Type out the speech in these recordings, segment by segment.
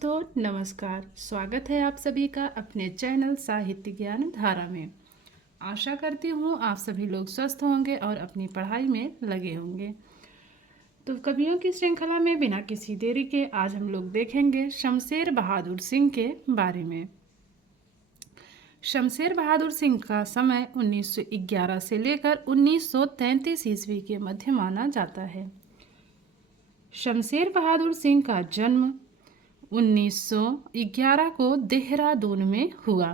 दोस्तों, नमस्कार। स्वागत है आप सभी का अपने चैनल साहित्य ज्ञान धारा में। आशा करती हूँ आप सभी लोग स्वस्थ होंगे और अपनी पढ़ाई में लगे होंगे। तो कवियों की श्रृंखला में बिना किसी देरी के आज हम लोग देखेंगे शमशेर बहादुर सिंह के बारे में। शमशेर बहादुर सिंह का समय 1911 से लेकर 1933 ईस्वी के मध्य माना जाता है। शमशेर बहादुर सिंह का जन्म 1911 को देहरादून में हुआ।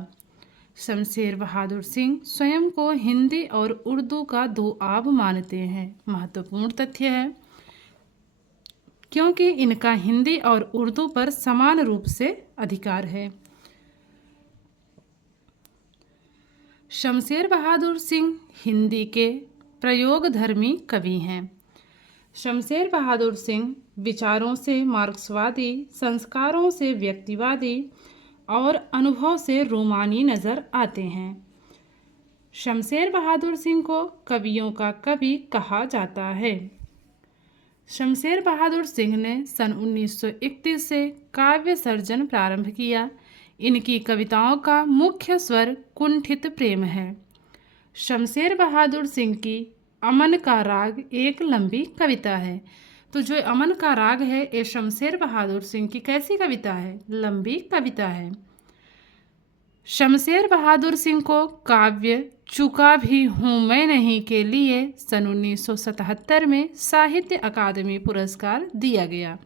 शमशेर बहादुर सिंह स्वयं को हिंदी और उर्दू का दो आब मानते हैं। महत्वपूर्ण तथ्य है क्योंकि इनका हिंदी और उर्दू पर समान रूप से अधिकार है। शमशेर बहादुर सिंह हिंदी के प्रयोगधर्मी कवि हैं। शमशेर बहादुर सिंह विचारों से मार्क्सवादी, संस्कारों से व्यक्तिवादी और अनुभव से रोमानी नज़र आते हैं। शमशेर बहादुर सिंह को कवियों का कवि कहा जाता है। शमशेर बहादुर सिंह ने सन 1931 से काव्य सर्जन प्रारंभ किया। इनकी कविताओं का मुख्य स्वर कुंठित प्रेम है। शमशेर बहादुर सिंह की अमन का राग एक लंबी कविता है। तो जो अमन का राग है ये शमशेर बहादुर सिंह की कैसी कविता है? लंबी कविता है। शमशेर बहादुर सिंह को काव्य चुका भी हूँ मैं नहीं के लिए सन 1977 में साहित्य अकादमी पुरस्कार दिया गया।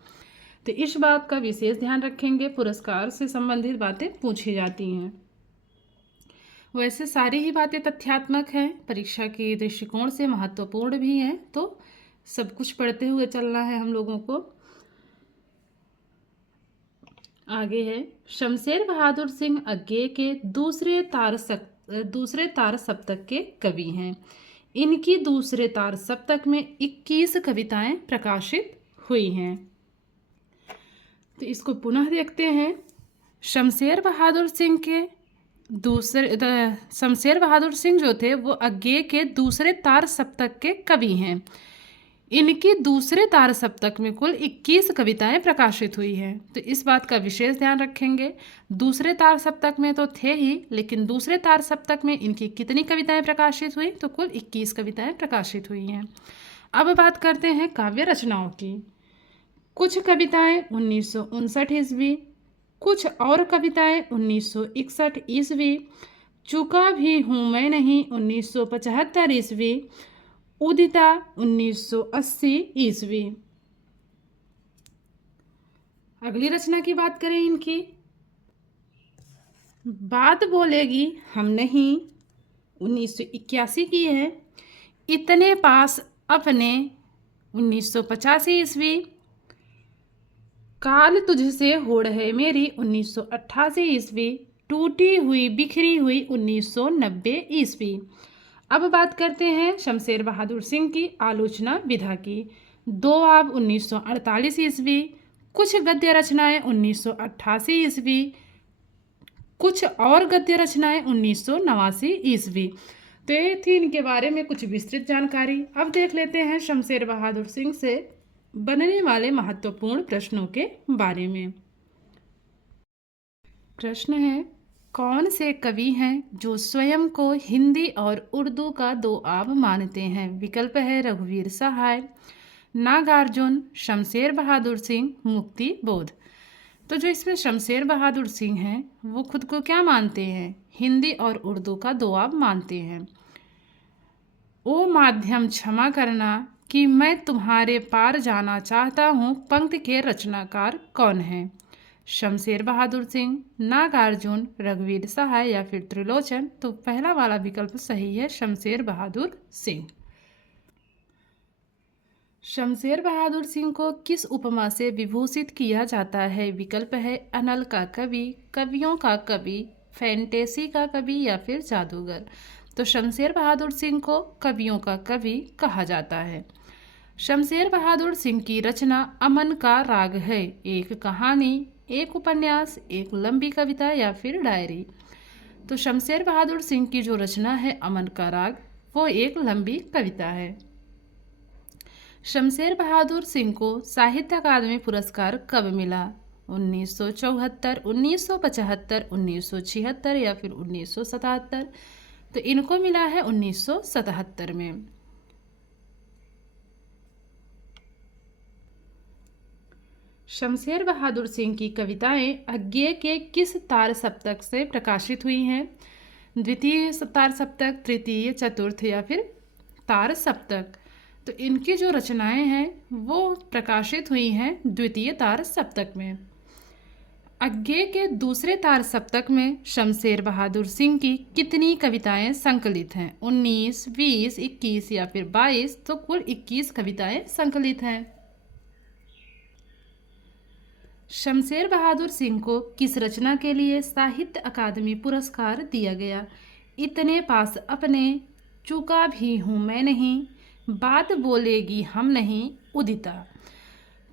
तो इस बात का विशेष ध्यान रखेंगे, पुरस्कार से संबंधित बातें पूछी जाती हैं। वैसे सारी ही बातें तथ्यात्मक हैं, परीक्षा के दृष्टिकोण से महत्वपूर्ण भी हैं, तो सब कुछ पढ़ते हुए चलना है हम लोगों को। आगे है शमशेर बहादुर सिंह अज्ञे के दूसरे तार सप्तक के कवि हैं। इनकी दूसरे तार सप्तक में 21 कविताएं प्रकाशित हुई हैं। तो इसको पुनः देखते हैं। शमशेर बहादुर सिंह जो थे वो अज्ञे के दूसरे तार सप्तक के कवि हैं। इनकी दूसरे तार सप्तक में कुल 21 कविताएं प्रकाशित हुई हैं। तो इस बात का विशेष ध्यान रखेंगे। दूसरे तार सप्तक में तो थे ही, लेकिन दूसरे तार सप्तक में इनकी कितनी कविताएं प्रकाशित हुई? तो कुल 21 कविताएं प्रकाशित हुई हैं। अब बात करते हैं काव्य रचनाओं की। कुछ कविताएं 1959 ईस्वी, कुछ और कविताएं 1961 ईस्वी, चुका भी हूँ मैं नहीं 1975 ईस्वी, उदिता 1980 ईस्वी। अगली रचना की बात करें इनकी, बात बोलेगी हम नहीं 1981 की है, इतने पास अपने 1985 ईस्वी, काल तुझसे होड़ है मेरी 1988 ईस्वी, टूटी हुई बिखरी हुई 1990 ईस्वी। अब बात करते हैं शमशेर बहादुर सिंह की आलोचना विधा की। दो आब 1948 ईस्वी, कुछ गद्य रचनाएं 1988 ईस्वी, कुछ और गद्य रचनाएं 1989 ईस्वी। तो ये थी इनके बारे में कुछ विस्तृत जानकारी। अब देख लेते हैं शमशेर बहादुर सिंह से बनने वाले महत्वपूर्ण प्रश्नों के बारे में। प्रश्न है, कौन से कवि हैं जो स्वयं को हिंदी और उर्दू का दो आब मानते हैं? विकल्प है रघुवीर सहाय, नागार्जुन, शमशेर बहादुर सिंह, मुक्ति बोध। तो जो इसमें शमशेर बहादुर सिंह हैं वो खुद को क्या मानते हैं? हिंदी और उर्दू का दो आब मानते हैं। ओ माध्यम क्षमा करना कि मैं तुम्हारे पार जाना चाहता हूँ पंक्ति के रचनाकार कौन हैं? शमशेर बहादुर सिंह, नागार्जुन, रघुवीर सहाय या फिर त्रिलोचन। तो पहला वाला विकल्प सही है, शमशेर बहादुर सिंह। शमशेर बहादुर सिंह को किस उपमा से विभूषित किया जाता है? विकल्प है अनल का कवि, कवियों का कवि, फैंटेसी का कवि या फिर जादूगर। तो शमशेर बहादुर सिंह को कवियों का कवि कहा जाता है। शमशेर बहादुर सिंह की रचना अमन का राग है। एक कहानी, एक उपन्यास, एक लंबी कविता या फिर डायरी। तो शमशेर बहादुर सिंह की जो रचना है अमन का राग, वो एक लंबी कविता है। शमशेर बहादुर सिंह को साहित्य अकादमी पुरस्कार कब मिला? 1974, 1975, 1976 या फिर 1977? तो इनको मिला है 1977 में। शमशेर बहादुर सिंह की कविताएं अज्ञे के किस तार सप्तक से प्रकाशित हुई हैं? द्वितीय तार सप्तक, तृतीय, चतुर्थ या फिर तार सप्तक? तो इनकी जो रचनाएं हैं वो प्रकाशित हुई हैं द्वितीय तार सप्तक में। अज्ञे के दूसरे तार सप्तक में शमशेर बहादुर सिंह की कितनी कविताएं संकलित हैं? 19, 20, 21 या फिर 22? तो कुल 21 कविताएं संकलित हैं। शमशेर बहादुर सिंह को किस रचना के लिए साहित्य अकादमी पुरस्कार दिया गया? इतने पास अपने, चूका भी हूँ मैं नहीं, बात बोलेगी हम नहीं, उदिता।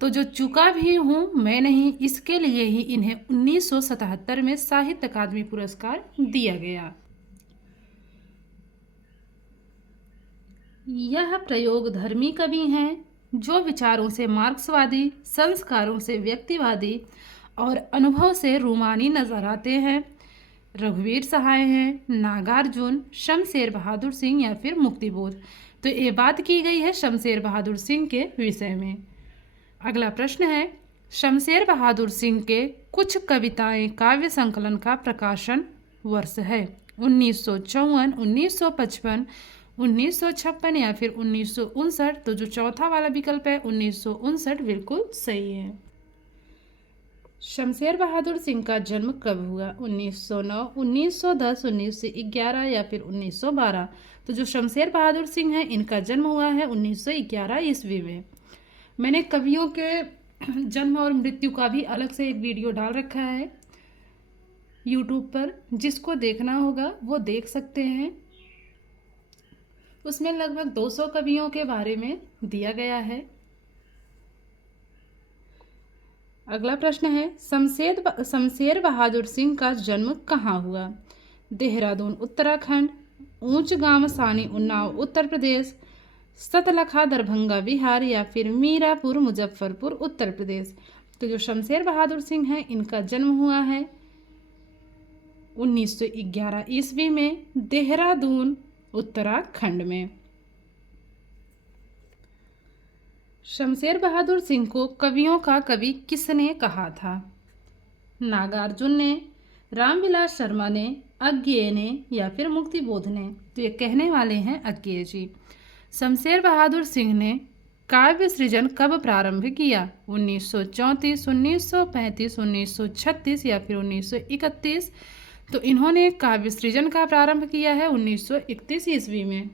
तो जो चूका भी हूँ मैं नहीं, इसके लिए ही इन्हें 1977 में साहित्य अकादमी पुरस्कार दिया गया। यह प्रयोगधर्मी कवि हैं जो विचारों से मार्क्सवादी, संस्कारों से व्यक्तिवादी और अनुभव से रूमानी नजर आते हैं। रघुवीर सहाय हैं, नागार्जुन, शमशेर बहादुर सिंह या फिर मुक्तिबोध? तो ये बात की गई है शमशेर बहादुर सिंह के विषय में। अगला प्रश्न है, शमशेर बहादुर सिंह के कुछ कविताएं काव्य संकलन का प्रकाशन वर्ष है? 1954, 1955, 1956 या फिर 1959? तो जो चौथा वाला विकल्प है 1959 बिल्कुल सही है। शमशेर बहादुर सिंह का जन्म कब हुआ? 1909, 1910, 1911 या फिर 1912? तो जो शमशेर बहादुर सिंह हैं इनका जन्म हुआ है 1911 ईस्वी में। मैंने कवियों के जन्म और मृत्यु का भी अलग से एक वीडियो डाल रखा है यूट्यूब पर, जिसको देखना होगा वो देख सकते हैं। उसमें लगभग 200 कवियों के बारे में दिया गया है। अगला प्रश्न है, शमशेर बहादुर सिंह का जन्म कहाँ हुआ? देहरादून उत्तराखंड, ऊंच गांव सानी उन्नाव उत्तर प्रदेश, सतलखा दरभंगा बिहार या फिर मीरापुर मुजफ्फरपुर उत्तर प्रदेश? तो जो शमशेर बहादुर सिंह हैं इनका जन्म हुआ है 1911 ईस्वी में, देहरादून उत्तराखंड में। शमशेर बहादुर सिंह को कवियों का कवि किसने कहा था? नागार्जुन ने, रामविलास शर्मा ने, अज्ञे ने या फिर मुक्तिबोध ने? तो ये कहने वाले हैं अज्ञे जी। शमशेर बहादुर सिंह ने काव्य सृजन कब प्रारंभ किया? 1934, 1935, 1936 या फिर 1931? तो इन्होंने काव्य सृजन का प्रारंभ किया है 1931 ईस्वी में।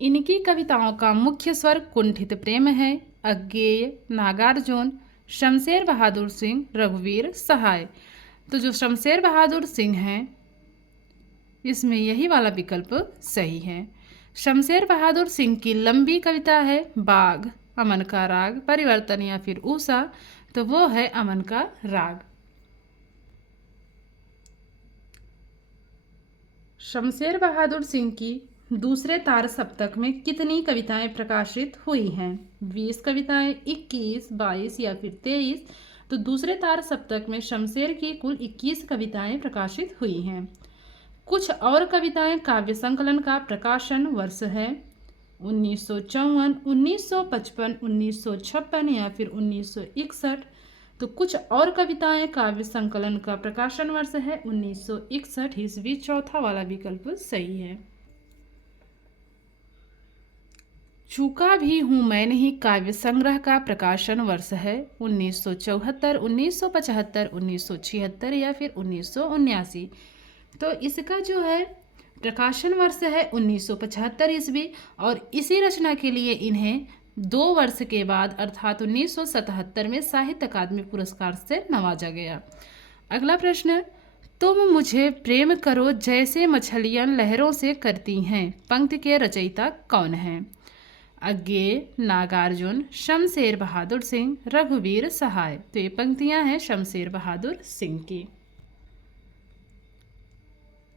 इनकी कविताओं का मुख्य स्वर कुंठित प्रेम है। अज्ञेय, नागार्जुन, शमशेर बहादुर सिंह, रघुवीर सहाय? तो जो शमशेर बहादुर सिंह हैं इसमें यही वाला विकल्प सही है। शमशेर बहादुर सिंह की लंबी कविता है बाघ, अमन का राग, परिवर्तन या फिर ऊषा? तो वो है अमन का राग। शमशेर बहादुर सिंह की दूसरे तार सप्तक में कितनी कविताएं प्रकाशित हुई हैं? 20 कविताएं, 21, 22 या फिर 23? तो दूसरे तार सप्तक में शमशेर की कुल 21 कविताएं प्रकाशित हुई हैं। कुछ और कविताएं काव्य संकलन का प्रकाशन वर्ष है 1954, 1955, 1956 या फिर 1961? तो कुछ और कविताएं काव्य संकलन का प्रकाशन वर्ष है 1961 ईस्वी। चौथा वाला विकल्प सही है। चूका भी हूँ मैं नहीं काव्य संग्रह का प्रकाशन वर्ष है 1974, 1975, 1976 या फिर 1979? तो इसका जो है प्रकाशन वर्ष है 1975 ईस्वी और इसी रचना के लिए इन्हें 2 वर्ष के बाद अर्थात 1977 में साहित्य अकादमी पुरस्कार से नवाजा गया। अगला प्रश्न, तुम मुझे प्रेम करो जैसे मछलियां लहरों से करती हैं, पंक्ति के रचयिता कौन हैं? अज्ञे, नागार्जुन, शमशेर बहादुर सिंह, रघुवीर सहाय? तो ये पंक्तियां हैं शमशेर बहादुर सिंह की।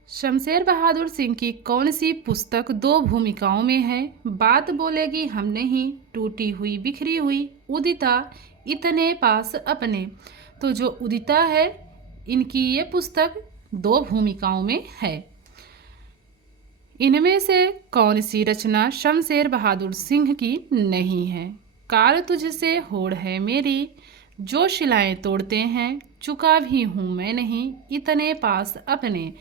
शमशेर बहादुर सिंह की कौन सी पुस्तक 2 भूमिकाओं में है? बात बोलेगी हम नहीं, टूटी हुई बिखरी हुई, उदिता इतने पास अपने। तो जो उदिता है इनकी ये पुस्तक 2 भूमिकाओं में है। इनमें से कौन सी रचना शमशेर बहादुर सिंह की नहीं है? काल तुझसे होड़ है मेरी, जो शिलाएं तोड़ते हैं, चुका भी हूँ मैं नहीं, इतने पास अपने।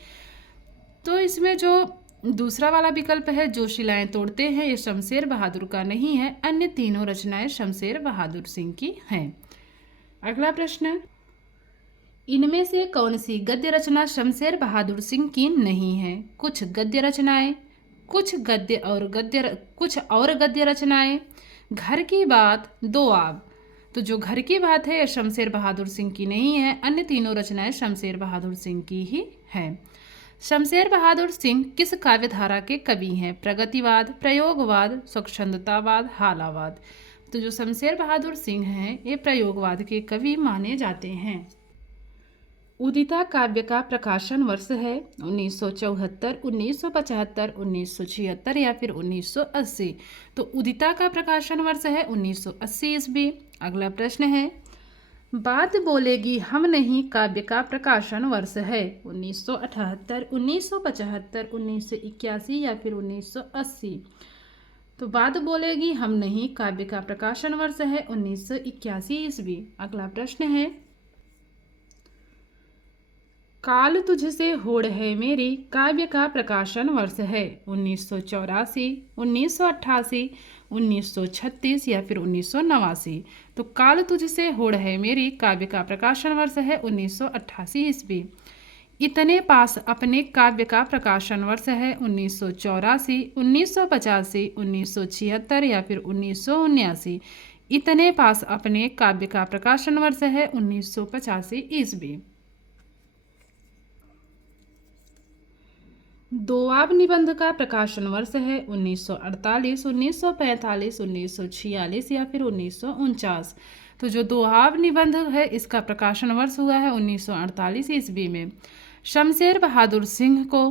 तो इसमें जो दूसरा वाला विकल्प है, जो शिलाएं तोड़ते हैं, ये शमशेर बहादुर का नहीं है। अन्य तीनों रचनाएं शमशेर बहादुर सिंह की हैं। अगला प्रश्न, इनमें से कौन सी गद्य रचना शमशेर बहादुर सिंह की नहीं है? कुछ गद्य रचनाएं, कुछ और गद्य रचनाएं, घर की बात, दो आब। तो जो घर की बात है यह शमशेर बहादुर सिंह की नहीं है। अन्य तीनों रचनाएं शमशेर बहादुर सिंह की ही हैं। शमशेर बहादुर सिंह किस काव्यधारा के कवि हैं? प्रगतिवाद, प्रयोगवाद, स्वच्छंदतावाद, हालावाद। तो जो शमशेर बहादुर सिंह हैं ये प्रयोगवाद के कवि माने जाते हैं। उदिता काव्य का प्रकाशन वर्ष है 1974, 1975, 1976 या फिर 1980। तो उदिता का प्रकाशन वर्ष है 1980 ईस्वी। अगला प्रश्न है, बात बोलेगी हम नहीं काव्य का प्रकाशन वर्ष है 1978, 1975, 1981 या फिर 1980। तो बात बोलेगी हम नहीं काव्य का प्रकाशन वर्ष है 1981 ईस्वी। अगला प्रश्न है, काल तुझसे होड़ है मेरी काव्य का प्रकाशन वर्ष है 1984, 1988, 1936 या फिर 1989। तो काल तुझसे होड़ है मेरी काव्य का प्रकाशन वर्ष है 1988 ईस्वी। इतने पास अपने काव्य का प्रकाशन वर्ष है 1984, 1985, 1976 या फिर 1979। इतने पास अपने काव्य का प्रकाशन वर्ष है 1985 ईस्वी। दोआब निबंध का प्रकाशन वर्ष है 1948, 1945, 1946 या फिर 1949। तो जो दोआब निबंध है इसका प्रकाशन वर्ष हुआ है 1948 ईस्वी में। शमशेर बहादुर सिंह को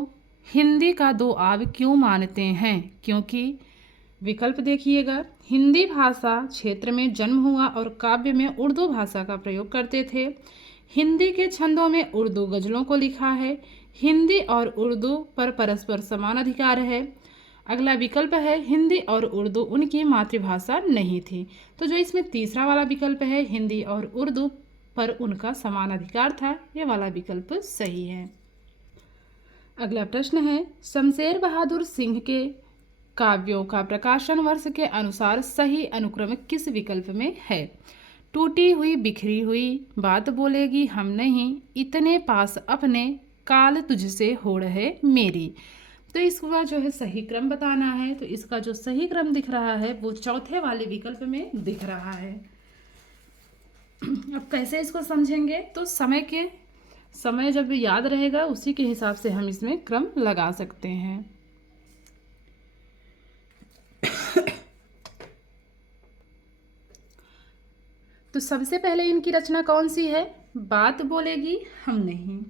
हिंदी का दोआब क्यों मानते हैं? क्योंकि विकल्प देखिएगा, हिंदी भाषा क्षेत्र में जन्म हुआ और काव्य में उर्दू भाषा का प्रयोग करते थे। हिंदी के छंदों में उर्दू गजलों को लिखा है। हिंदी और उर्दू पर परस्पर समान अधिकार है। अगला विकल्प है, हिंदी और उर्दू उनकी मातृभाषा नहीं थी। तो जो इसमें तीसरा वाला विकल्प है, हिंदी और उर्दू पर उनका समान अधिकार था, ये वाला विकल्प सही है। अगला प्रश्न है, शमशेर बहादुर सिंह के काव्यों का प्रकाशन वर्ष के अनुसार सही अनुक्रम किस विकल्प में है? टूटी हुई बिखरी हुई, बात बोलेगी हम नहीं, इतने पास अपने, काल तुझसे होड़ है मेरी। तो इसका जो है सही क्रम बताना है। तो इसका जो सही क्रम दिख रहा है वो चौथे वाले विकल्प में दिख रहा है। अब कैसे इसको समझेंगे? तो समय जब याद रहेगा उसी के हिसाब से हम इसमें क्रम लगा सकते हैं। तो सबसे पहले इनकी रचना कौन सी है? बात बोलेगी हम नहीं।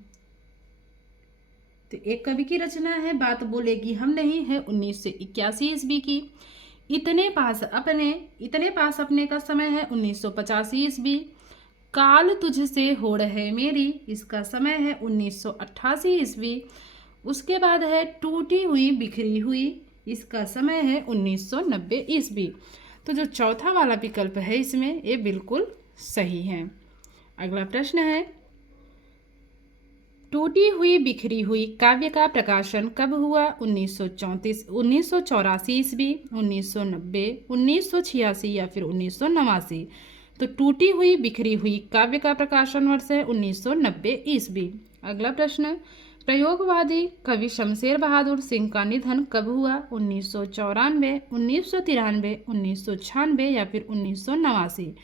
तो एक कवि की रचना है बात बोलेगी हम नहीं, है 1981 ईस्वी की। इतने पास अपने का समय है 1985 ईस्वी। काल तुझसे होड़ है मेरी, इसका समय है 1988 ईस्वी। उसके बाद है टूटी हुई बिखरी हुई, इसका समय है 1990 ईस्वी। तो जो चौथा वाला विकल्प है इसमें ये बिल्कुल सही है। अगला प्रश्न है, टूटी हुई बिखरी हुई काव्य का प्रकाशन कब हुआ? 1934, 1984 ईस्वी, 1990, 1986 या फिर 1989। तो टूटी हुई बिखरी हुई काव्य का प्रकाशन वर्ष है 1990 ईस्वी। अगला प्रश्न, प्रयोगवादी कवि शमशेर बहादुर सिंह का निधन कब हुआ? 1994, 1993, 1996 या फिर 1989।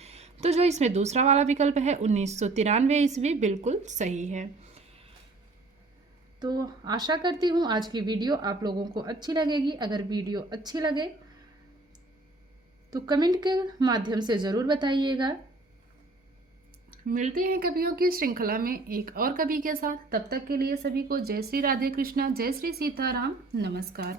तो जो इसमें दूसरा वाला विकल्प है 1993 ईस्वी बिल्कुल सही है। तो आशा करती हूँ आज की वीडियो आप लोगों को अच्छी लगेगी। अगर वीडियो अच्छी लगे तो कमेंट के माध्यम से ज़रूर बताइएगा। मिलते हैं कवियों की श्रृंखला में एक और कवि के साथ। तब तक के लिए सभी को जय श्री राधे कृष्णा, जय श्री सीताराम, नमस्कार।